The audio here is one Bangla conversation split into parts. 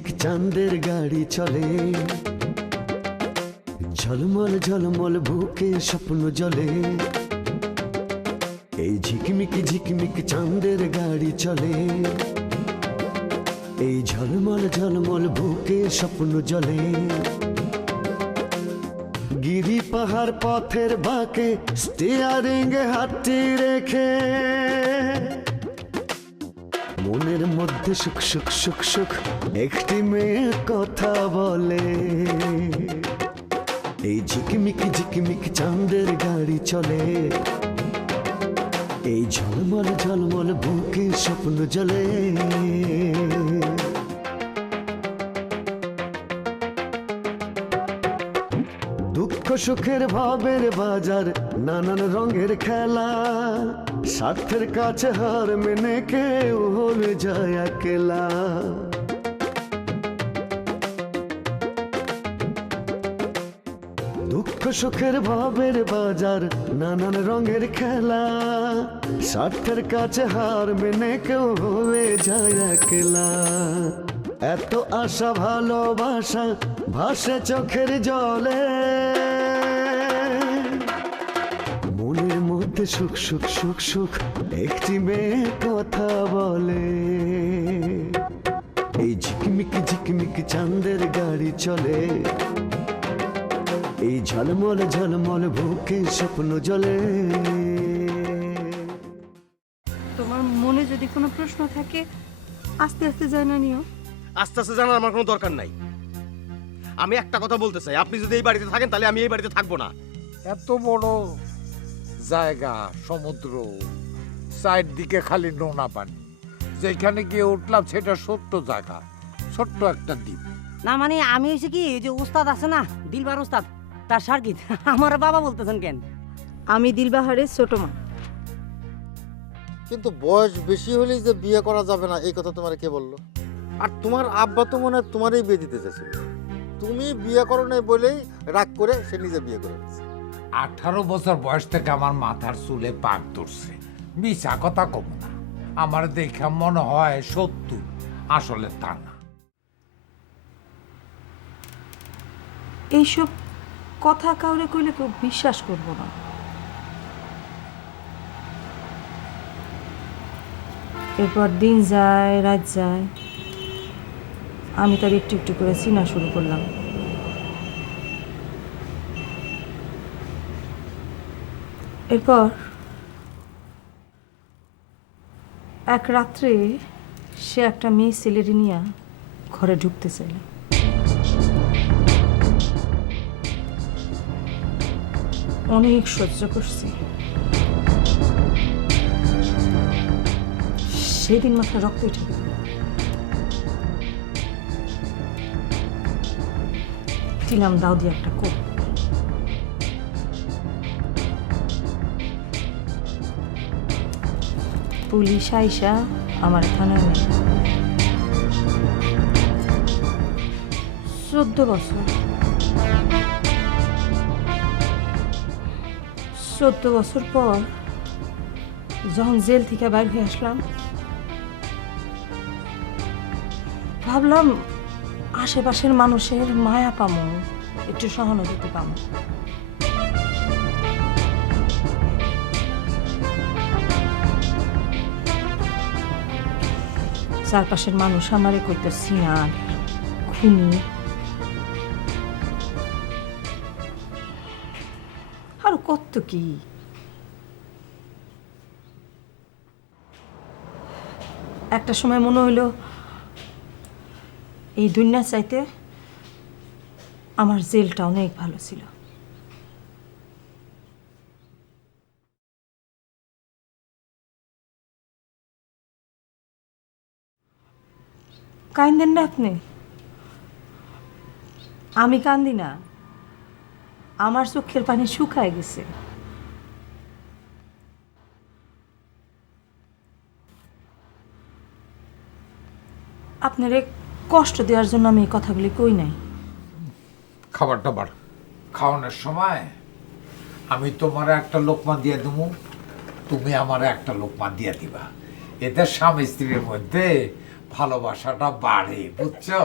ঝিকমিক চাঁদের গাড়ি চলে, ঝলমল ঝলমল বুকে স্বপ্ন জলে। এই ঝিকমিক ঝিকমিক চাঁদের গাড়ি চলে, এই ঝলমল ঝলমল বুকে স্বপ্ন জলে। গিরি পাহাড় পথের বাঁকে স্টিয়ারিং হাতটি রেখে মনের মধ্যে সুখ সুখ সুখ সুখ একটি মেয়ে কথা বলে। এই ঝিকমিক ঝিকমিক চাঁদের গাড়ি চলে, এই ঝলমল ঝলমল বুকে স্বপ্ন জলে। দুঃখ সুখের ভাবের বাজার, নানান রঙের খেলা, স্বার্থের কাছে হার মেনে কেউ হয়ে যায় একলা। দুঃখ সুখের ভাবের বাজার, নানান রঙের খেলা, স্বার্থের কাছে হার মেনে কেউ হয়ে যায় একলা। এত আশা ভালোবাসা ভাসে চোখের জলে, মনের মধ্যে সুখ সুখ সুখ সুখ একটি মেয়ে কথা বলে। এই ঝিকমিক ঝিকমিক চাঁদের গাড়ি চলে, এই ঝলমল ঝলমল বুকে স্বপ্ন জলে। তোমার মনে যদি কোনো প্রশ্ন থাকে আস্তে আস্তে জানা নিও। আস্তে আস্তে জানার আমার কোনো দরকার নাই। আমি একটা কথা বলতে চাই, আপনি যদি এই বাড়িতে থাকেন তাহলে আমি এই বাড়িতে থাকবো না। এত বড় জায়গা, সমুদ্র, সাইড দিকে খালি নোনা পানি, যেখানে গিয়ে উঠলাম সেটা ছোট্ট জায়গা, ছোট্ট একটা দ্বীপ। না মানে আমি হয়েছে কি, এই যে উস্তাদ আছে না, দিলবার উস্তাদ, তার সার্কিট আমার বাবা বলতেছেন কেন? আমি দিলবাহারের ছোট মা। কিন্তু বয়স বেশি হলেই যে বিয়ে করা যাবে না এই কথা তোমার কে বললো? আর তোমার আব্বা তো মনে হয় তোমারই বিয়ে দিতে চাইছিল, তুমি বিয়ে করো নাই বলেই রাগ করে সে নিজে বিয়ে করে নিয়েছে। 18 বছর বয়স থেকে আমার মাথার চুলে পাক ধরছে, মিছা কথা কম না। আমার দেখা মনে হয় সত্যি, আসলে তা না। এইসব কথা কাউরে কইলে কেউ বিশ্বাস করবো না। এরপর দিন যায়, রাত যায়, আমি তার একটু একটু করে চিনা শুরু করলাম। এরপর এক রাত্রে সে একটা মেয়ে ছেলেরে নিয়ে ঘরে ঢুকতে চাইল। অনেক সহ্য করছি, সেদিন মাথায় রক্ত উঠে গেল। দিলাম দাও দিয়ে একটা কোপ। পুলিশ আইসা আমার থানায় নেয়। 14 বছর 14 বছর পর যখন জেল থেকে বাইর হয়ে আসলাম, ভাবলাম আশেপাশের মানুষের মায়া পামো, একটু সহানুভূতি পামো। চারপাশের মানুষ আমারে কইতে সিয়ান, খুনি, আর কত কি। একটা সময় মনে হইল এই দুনিয়া চাইতে আমার জেলটা অনেক ভালো ছিল। কান্দেন না আপনি? আমি কান্দি না, আমার চোখের পানি শুকায় গেছে। আপনারে কষ্ট দেওয়ার জন্য আমি এই কথাগুলি কই নাই। খাবার টাবার খাওয়ানোর সময় আমি তোমার একটা লোকমা দিয়ে দেবো, তুমি আমার একটা লোকমা দিয়ে দিবা। এতে স্বামী স্ত্রীর মধ্যে ভালোবাসাটা বাড়ে, বুঝছো?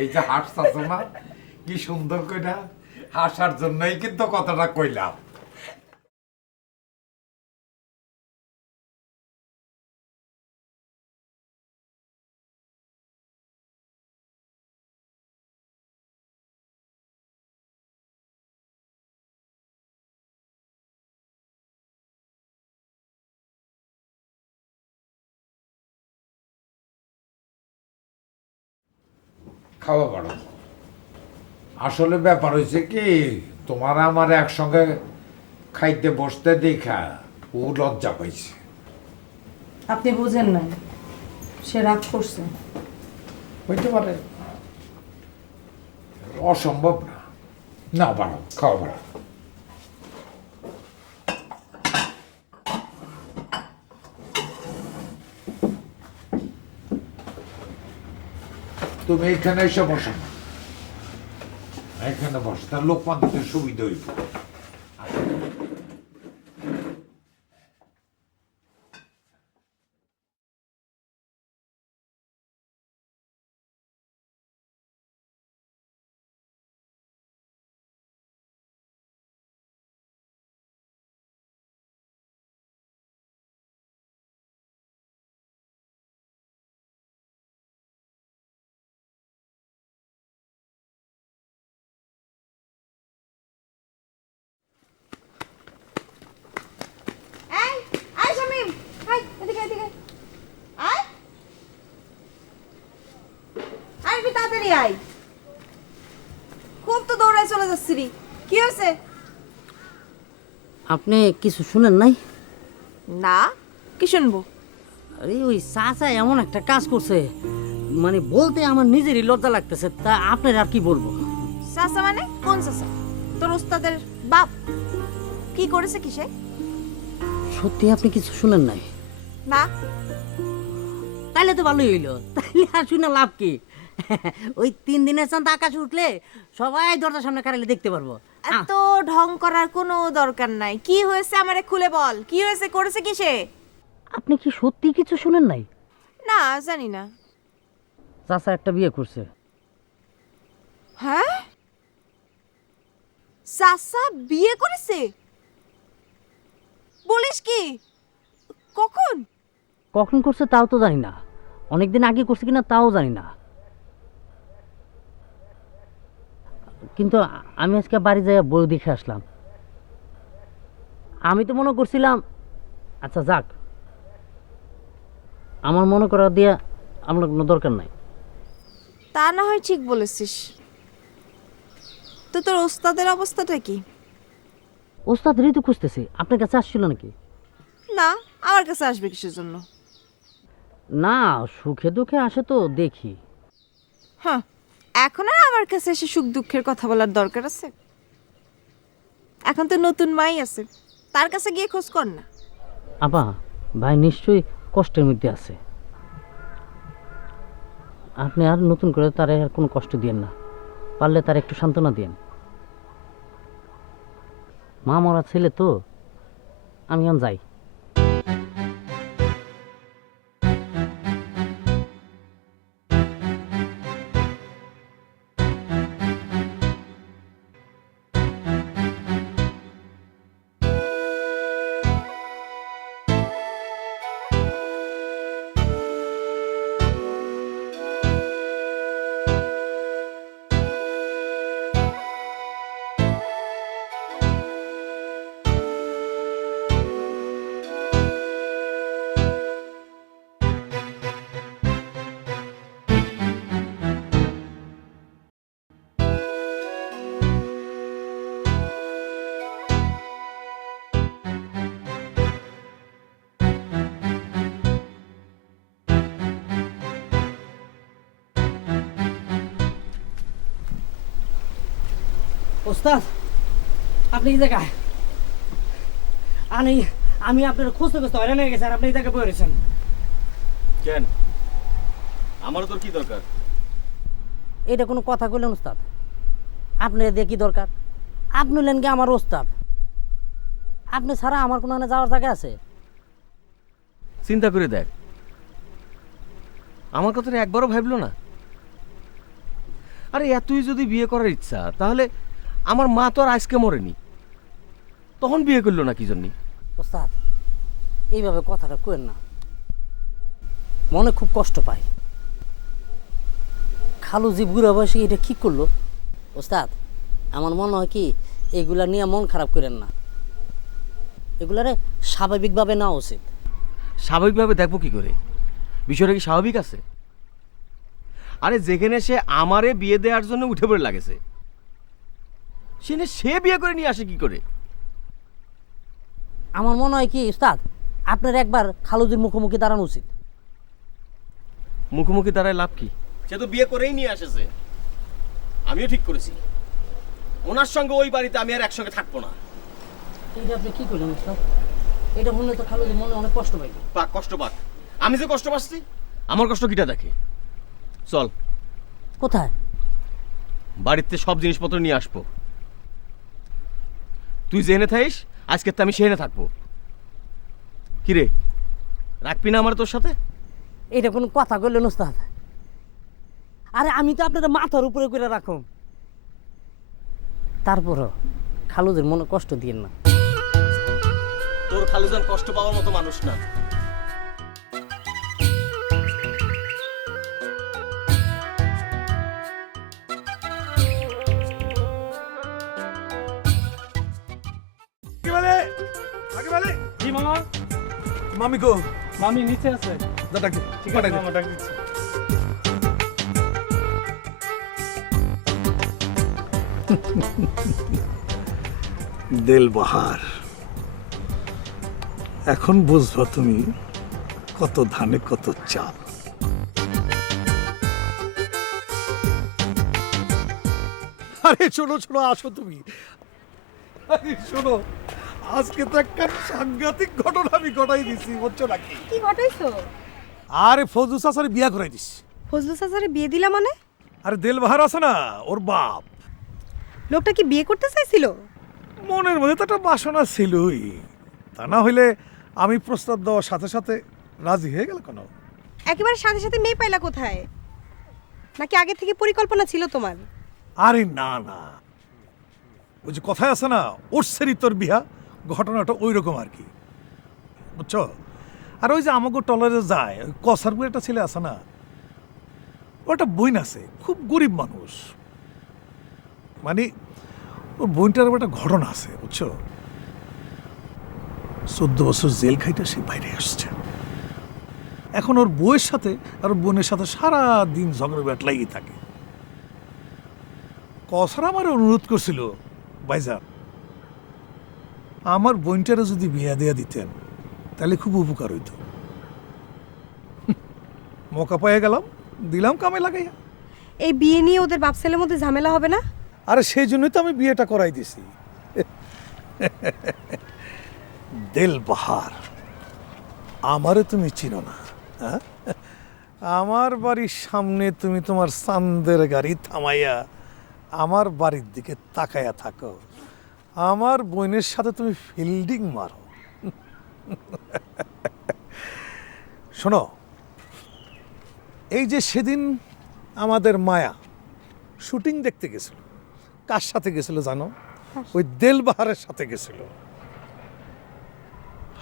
এই যে হাসতাছ না, কি সুন্দর কইরা, হাসার জন্যই কিন্তু কথাটা কইলাম। খাওয়া পারো। আসলে ব্যাপার হয়েছে কি, তোমার আমার একসঙ্গে খাইতে বসতে দেখা ও লজ্জা পাইছে। আপনি বুঝেন না, সে রাগ করছে। হইতে পারে, অসম্ভব না। না বাড়ো, খাওয়া বাড়ো। তুমি এখানে এসে বসো না, এখানে বসো, তার লোকমান দিতে সুবিধা হইব। এই আয় শামিম, আয় এদিকে এদিকে আয়, আয় তাড়াতাড়ি আয়। খুব তো দৌড়ায় চলে যাচ্ছিলি, কি হয়েছে? আপনি কিছু শুনেন নাই? না, কি শুনবো? আরে ওই চাচা এমন একটা কাজ করছে, মানে বলতে আমার নিজেরই লজ্জা লাগতেছে, তা আপনার আর কি বলবো। চাচা মানে কোন চাচা? তোর ওস্তাদের বাপ? কি করেছে কি সে? সত্যি আপনি কিছু শুনেন নাই? না। তাইলে তো ভালোই হইলো, তাইলে আর শুনে লাভ কি? ওই 3 দিনের চাঁদ আকাশ উঠলে সবাই দরজার সামনে কারালে দেখতে পারবো। এত ঢং করার কোনো দরকার নাই। কি হয়েছে আমারে খুলে বল, কি হয়েছে, করেছে কি সে? আপনি কি সত্যি কিছু শুনেন নাই? না, জানি না। চাচা একটা বিয়ে করছে। হ্যাঁ, চাচা বিয়ে করেছে? বলিস কি? কখন? কখন করছে তাও তো জানি না, অনেকদিন আগে করছে কিনা তাও জানি না, কিন্তু আমি আজকে বাড়ি যাই বউ দেখে আসলাম। আমি তো মনে করছিলাম, আচ্ছা যাক, আমার মনে করা দিয়া আমার কোনো দরকার নাই। তা না হয় ঠিক বলেছিস। তো তোর ওস্তাদের অবস্থাটা কি? ওস্তাদেরই তো খুঁজতেছি, আপনার কাছে আসছিল নাকি? না, আমার কাছে আসবে কিসের জন্য? না, সুখে দুঃখে আসে তো দেখি। হ্যাঁ, এখন আর আমার কাছে এসে সুখ দুঃখের কথা বলার দরকার আছে? এখন তো নতুন মাই আছে, তার কাছে গিয়ে খোঁজ কর না। আপা, ভাই নিশ্চয়ই কষ্টের মধ্যে আছে, আপনি আর নতুন করে তার আর কোনো কষ্ট দিয়েন না, পারলে তার একটু সান্ত্বনা দিয়েন। মা মরা ছেলে তো, আমি এখন যাই। ওস্তাদ, আপনি এই জায়গায় আমি আপনার খুঁজতে খুঁজতে হয়রান হয়ে গেছি, আর আপনি এই জায়গায় বয়ে রয়েছেন কেন? আমারও তোর কি দরকার? এটা কোনো কথা কইলেন ওস্তাদ? আপনার দিয়ে কি দরকার? আপনি হলেন কি আমার ওস্তাদ? আপনি ছাড়া আমার কোনো যাওয়ার জায়গা আছে? চিন্তা করে দেখ, আমার কথাটা একবারও ভাবলো না। আরে এতই যদি বিয়ে করার ইচ্ছা, তাহলে আমার মা তো আর আজকে মরেনি, তখন বিয়ে করলো না কি জন্যে? ওস্তাদ এইভাবে কথাটা কইেন না, মনে খুব কষ্ট পায়। খালু যে বুড়া বয়সে এটা কি করলো? ওস্তাদ আমার মনে হয় কি এগুলা নিয়ে মন খারাপ করেন না, এগুলারে স্বাভাবিকভাবে নেওয়া উচিত। স্বাভাবিকভাবে দেখবো কি করে? বিষয়টা কি স্বাভাবিক আছে? আরে যেখানে সে আমারে বিয়ে দেওয়ার জন্য উঠে পড়ে লাগেছে, সে বিয়ে করে নিয়ে আসে কি করে? আমার মনে হয় কি উস্তাদ আপনার একবার খালুজির মুখোমুখি দাঁড়ানো উচিত। মুখোমুখি দাঁড়ায় লাভ কি? সে তো বিয়ে করেই নিয়ে আসেছে। আমিও ঠিক করেছি, ওনার সঙ্গে ওই বাড়িতে আমি আর একসঙ্গে থাকবো না। এইটা আপনি কি করলেন উস্তাদ? এটা শুনলে তো খালুজি মনে অনেক কষ্ট পাইবে। পাক, কষ্ট পাক। আমি যে কষ্ট পাচ্ছি, আমার কষ্ট কিটা দেখে? চল কোথায়? বাড়িতে সব জিনিসপত্র নিয়ে আসবো। তুই জেনে থাইস, আজকে তো আমি সেখানে থাকবো। কিরে, রাখবি না আমার তোর সাথে? এটা কোনো কথা কইলেন উস্তাদ? আরে আমি তো আপনাদের মাথার উপরে করে রাখুন, তারপরও খালুদের মনে কষ্ট দিয়েন না। তোর খালুজান কষ্ট পাওয়ার মতো মানুষ না। জি মামা। মামি গো, মামি নিচে আছে। ঠিক আছে মামা ডাক দিচ্ছি। দেলবাহার, এখন বুঝবা তুমি কত ধানে কত চাল। আরে শোনো শোনো, আসো তুমি। আরে শোনো, আজকে তো একটা সাংঘাতিক ঘটনা আমি ঘটাই দিছি, বুঝছো নাকি? কি ঘটাইছো? আরে ফজলু চাচারে বিয়া করাই দিছি। ফজলু চাচারে বিয়ে দিলা মানে? আরে দেলবাহার আছে না, ওর বাপ, লোকটা কি বিয়ে করতে চাইছিল? মনের মধ্যে তো একটা বাসনা ছিলই, তা না হইলে আমি প্রস্তাব দেওয়ার সাথে সাথে রাজি হয়ে গেল কেন? একেবারে সাথে সাথে মেয়ে পাইলা কোথায়? নাকি আগে থেকে পরিকল্পনা ছিল তোমার? আরে না না, ওই যে কথায় আছে না, ওর সেরি তোর বিয়া, ঘটনাটা ওই রকম আর কি, বুঝছো? আর ওই যে আমাকে টলারে যায়, ওই কসারপুর একটা ছেলে আছে না, ওটা বোন আছে, খুব গরিব মানুষ, মানে ওর বোনটার একটা ঘটনা আছে, বুঝছো? 14 বছর জেল খাইতে সে বাইরে আসছে। এখন ওর বউয়ের সাথে আর ওর বোনের সাথে সারা দিন ঝগড়া ব্যাটলাই থাকে। কসার আমার অনুরোধ করছিল, ভাইজান আমার বোনটারে যদি বিয়া দেয়া দিতেন তাহলে খুব উপকার হইত। মৌকা পেয়ে গেলাম, দিলাম কামে লাগাইয়া। এই বিয়ে নিয়ে ওদের বাপ ছেলের মধ্যে ঝামেলা হবে না? আরে সেই জন্যই তো আমি বিয়েটা করাই দিছি। দেলবাহার, আমারে তুমি চিনো না, হ্যাঁ? আমার বাড়ির সামনে তুমি তোমার চান্দের গাড়ি থামাইয়া আমার বাড়ির দিকে তাকায়া থাকো, আমার বোনের সাথে তুমি ফিল্ডিং মারো। শোনো, এই যে সেদিন আমাদের মায়া শুটিং দেখতে গেছিল, কার সাথে গেছিল জানো? ওই দেলবাহারের সাথে গেছিল।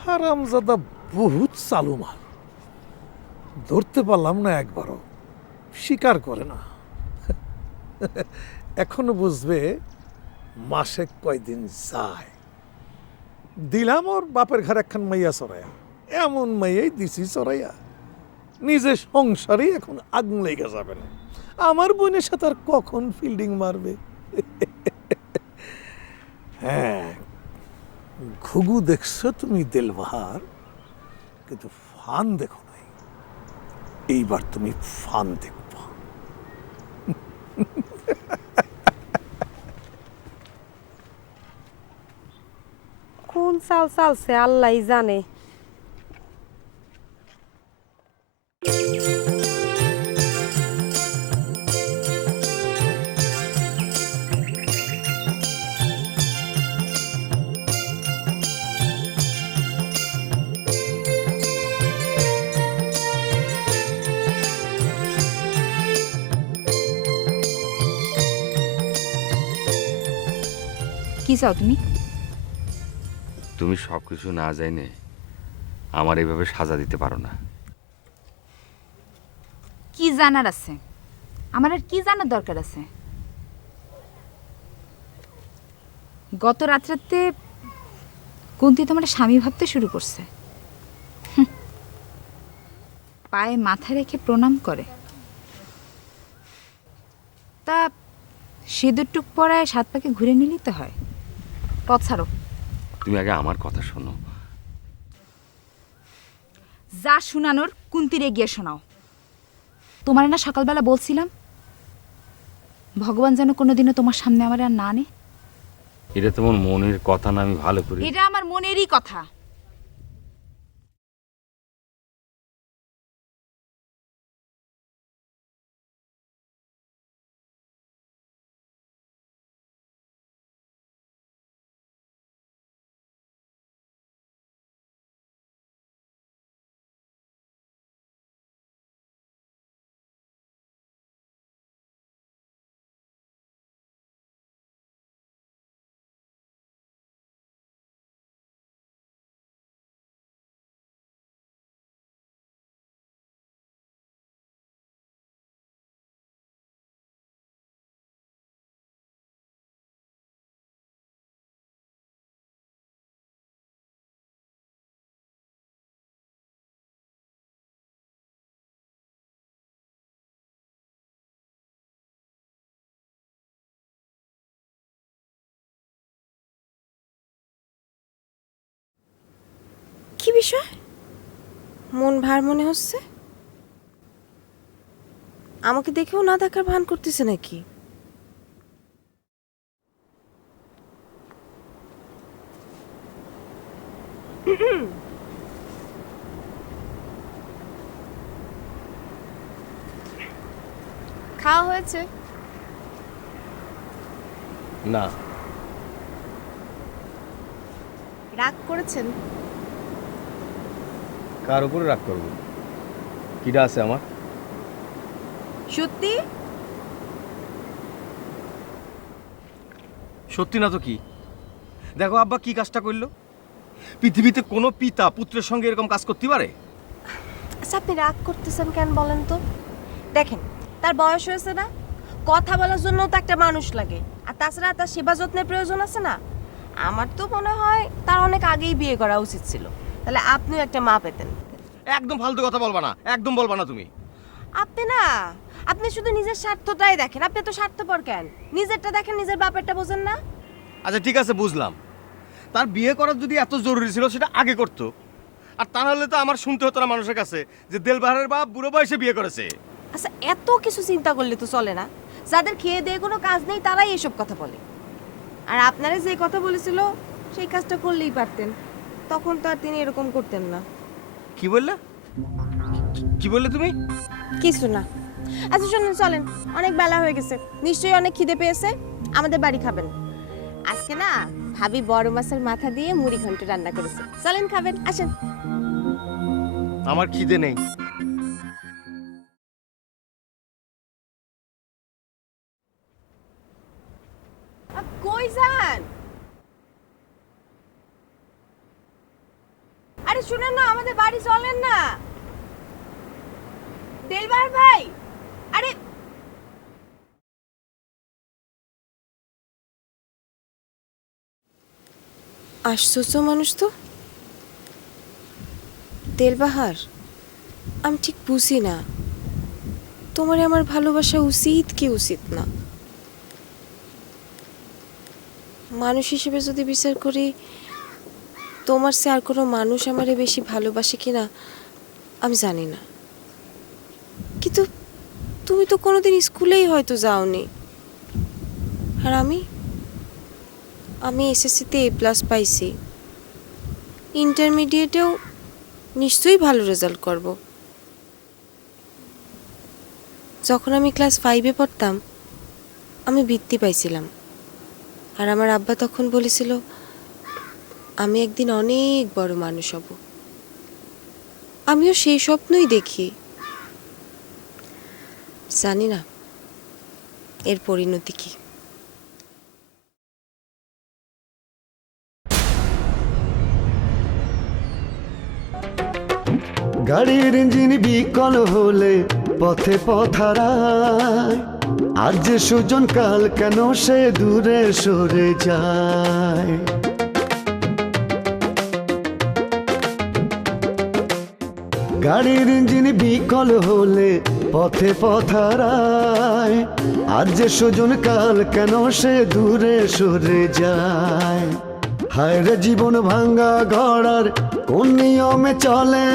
হারামজাদা বহুত চালু মাল, ধরতে পারলাম না একবারও, স্বীকার করে না। এখনো বুঝবে মাসে কয়দিন যায়। দিলাম ওর বাপের ঘর একখান মাইয়া চড়াইয়া, এমন মাইয়াই দিছি চড়াইয়া, নিজে সংসারেই এখন আগুন লেগে যাবে না। আমার বোনের সাথে আর কখন ফিল্ডিং মারবে? হ্যাঁ, ঘুঘু দেখছো তুমি দেলবাহার, কিন্তু ফান দেখো নাই। এইবার তুমি ফান দেখবা। কোন চাল চালছে আল্লাহই জানে। কি চাও তুমি? তুমি সব কিছু না জানে আমার এইভাবে সাজা দিতে পারো না। কি জানার আছে? আমার আর কি জানার দরকার আছে? গত রাত্রেতে কুন্তি তোমার স্বামী ভাবতে শুরু করছে। পায়ে মাথা রেখে প্রণাম করে। তা সিঁদুর টুক পরায় 7 পাকে ঘুরে নিলেই তো হয়। পথ ছাড়ো। তুমি আগে আমার কথা শোনো। যা শোনানোর কুন্তিরে গিয়ে শোনাও। তোমার না সকালবেলা বলছিলাম ভগবান যেন কোনোদিনও তোমার সামনে আমার আর না আনে। এটা তোমার মনের কথা না, আমি ভালো করি। এটা আমার মনেরই কথা। কি বিষয়? মন ভার মনে হচ্ছে। আমাকে দেখেও না দেখার ভান করতেছে নাকি? খাওয়া হয়েছে? না। রাগ করেছেন? কার উপরে রাগ করবো? কিডা আছে আমার? সত্যি? সত্যি না তো কি? দেখো আব্বা কি কাজটা করলো। পৃথিবীতে কোনো পিতা পুত্রের সঙ্গে এরকম কাজ করতে পারে? আচ্ছা, আপনি রাগ করতেছেন কেন বলেন তো? দেখেন, তার বয়স হয়েছে না, কথা বলার জন্য তো একটা মানুষ লাগে, আর তাছাড়া তার সেবা যত্নের প্রয়োজন আছে না। আমার তো মনে হয় তার অনেক আগেই বিয়ে করা উচিত ছিল, তাহলে আপনিও একটা মা পেতেন। একদম ফালতু কথা বলবা না, একদম বলবা না তুমি। আপনি শুধু নিজের স্বার্থটাই দেখেন। আপনি তো স্বার্থপর কেন? নিজেরটা দেখেন, নিজের বাপেরটা বোঝেন না? আচ্ছা ঠিক আছে, বুঝলাম। তার বিয়ে করার যদি এত জরুরি ছিল সেটা আগে করতো। আর তা নাহলে তো আমার শুনতে হতো না মানুষের কাছে যে দেলবাহারের বাপ বুড়ো বয়সে বিয়ে করেছে। আচ্ছা, এত কিছু চিন্তা করলে তো চলে না। যাদের খেয়ে দিয়ে কোনো কাজ নেই তারাই এসব কথা বলে। আর আপনারা যে কথা বলেছিল সেই কাজটা করলেই পারতেন, তখন তো আর তিনি এরকম করতেন না। কি বললে? কি বললে তুমি? কিছু না। আচ্ছা শুনুন, চলেন, অনেক বেলা হয়ে গেছে, নিশ্চয়ই অনেক খিদে পেয়েছে। আমাদের বাড়ি খাবেন। আজকে না ভাবি বড় মাছের মাথা দিয়ে মুড়ি ঘন্ট রান্না করেছে, চলেন খাবেন, আসেন। আমার খিদে নেই। কই যান? আরে শুনেন না, আমাদের বাড়ি চলেন না। দেলবার ভাই, আরে আশ্চর্য মানুষ তো দেলবাহার। আমি ঠিক বুঝি না তোমার আমার ভালোবাসা উচিত কি উচিত না। মানুষ হিসেবে যদি বিচার করি, তোমার সে আর কোনো মানুষ আমারে বেশি ভালোবাসে কিনা আমি জানি না, কিন্তু তুমি তো কোনোদিন স্কুলেই হয়তো যাওনি। আর আমি এসএসসিতে A+ পাইছি, ইন্টারমিডিয়েটেও নিশ্চয়ই ভালো রেজাল্ট করব। যখন আমি ক্লাস 5-এ পড়তাম আমি বৃত্তি পাইছিলাম, আর আমার আব্বা তখন বলেছিল আমি একদিন অনেক বড় মানুষ হব। আমিও সেই স্বপ্নই দেখি। জানি না এর পরিণতি কি। গাড়ির ইঞ্জিন বিকল হলে পথে পথারায়, আজ যে সুজন কাল কেন সে দূরে সরে যায়। গাড়ির ইঞ্জিন বিকল হলে পথে পথারায়, আজ যে সুজন কাল কেন সে দূরে সরে যায়। হায় রে জীবন ভাঙ্গা গড়ার কোন নিয়মে চলে